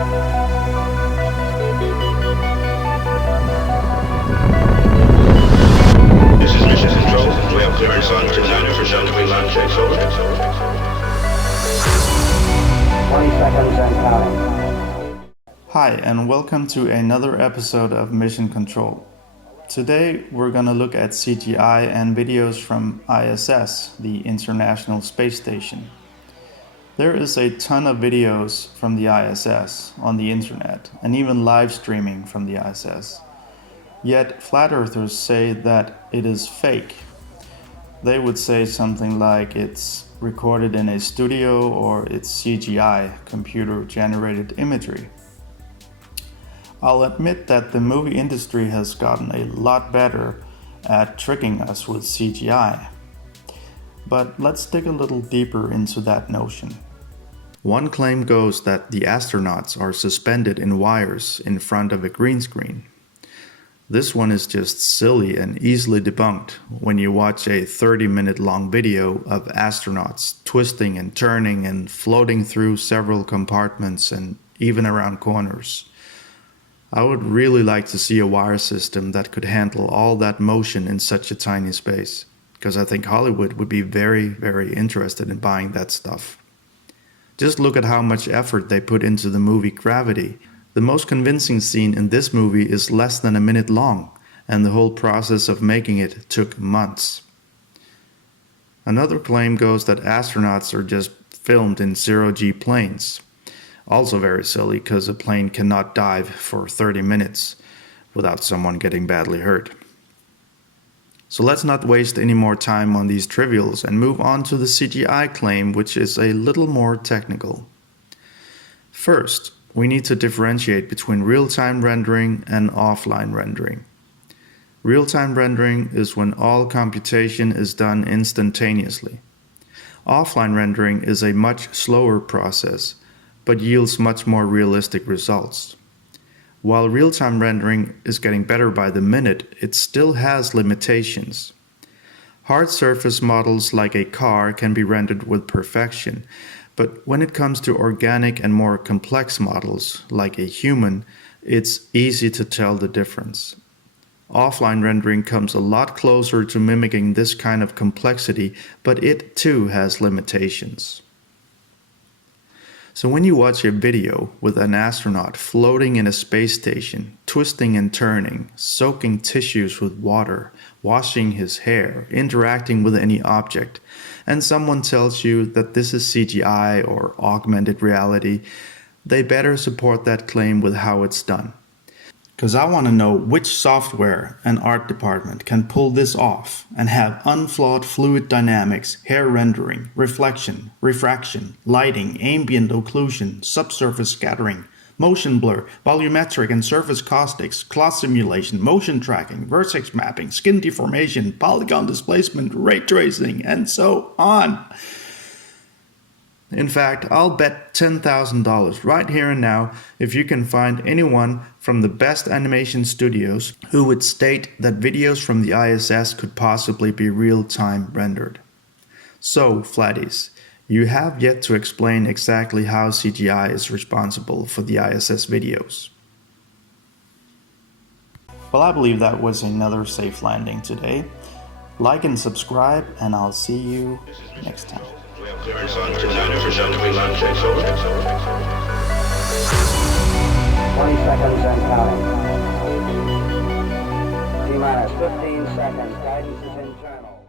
This is Mission Control. We have clearance on 29% of land checks over. 20 seconds and counting. Hi, and welcome to another episode of Mission Control. Today, we're going to look at CGI and videos from ISS, the International Space Station. There is a ton of videos from the ISS on the internet, and even live streaming from the ISS. Yet, flat earthers say that it is fake. They would say something like it's recorded in a studio or it's CGI, computer-generated imagery. I'll admit that the movie industry has gotten a lot better at tricking us with CGI. But let's dig a little deeper into that notion. One claim goes that the astronauts are suspended in wires in front of a green screen. This one is just silly and easily debunked when you watch a 30-minute long video of astronauts twisting and turning and floating through several compartments and even around corners. I would really like to see a wire system that could handle all that motion in such a tiny space, because I think Hollywood would be very, very interested in buying that stuff. Just look at how much effort they put into the movie Gravity. The most convincing scene in this movie is less than a minute long, and the whole process of making it took months. Another claim goes that astronauts are just filmed in zero-G planes. Also very silly, because a plane cannot dive for 30 minutes without someone getting badly hurt. So let's not waste any more time on these trivials and move on to the CGI claim, which is a little more technical. First, we need to differentiate between real-time rendering and offline rendering. Real-time rendering is when all computation is done instantaneously. Offline rendering is a much slower process, but yields much more realistic results. While real-time rendering is getting better by the minute, it still has limitations. Hard surface models like a car can be rendered with perfection, but when it comes to organic and more complex models, like a human, it's easy to tell the difference. Offline rendering comes a lot closer to mimicking this kind of complexity, but it too has limitations. So when you watch a video with an astronaut floating in a space station, twisting and turning, soaking tissues with water, washing his hair, interacting with any object, and someone tells you that this is CGI or augmented reality, they better support that claim with how it's done. Because I want to know which software an art department can pull this off and have unflawed fluid dynamics, hair rendering, reflection, refraction, lighting, ambient occlusion, subsurface scattering, motion blur, volumetric and surface caustics, cloth simulation, motion tracking, vertex mapping, skin deformation, polygon displacement, ray tracing, and so on. In fact, I'll bet $10,000 right here and now if you can find anyone from the best animation studios who would state that videos from the ISS could possibly be real-time rendered. So, flatties, you have yet to explain exactly how CGI is responsible for the ISS videos. Well, I believe that was another safe landing today. Like and subscribe, and I'll see you next time. We have clearance on 29% of land checks over. 20 seconds and counting. T-minus 15 seconds. Guidance is internal.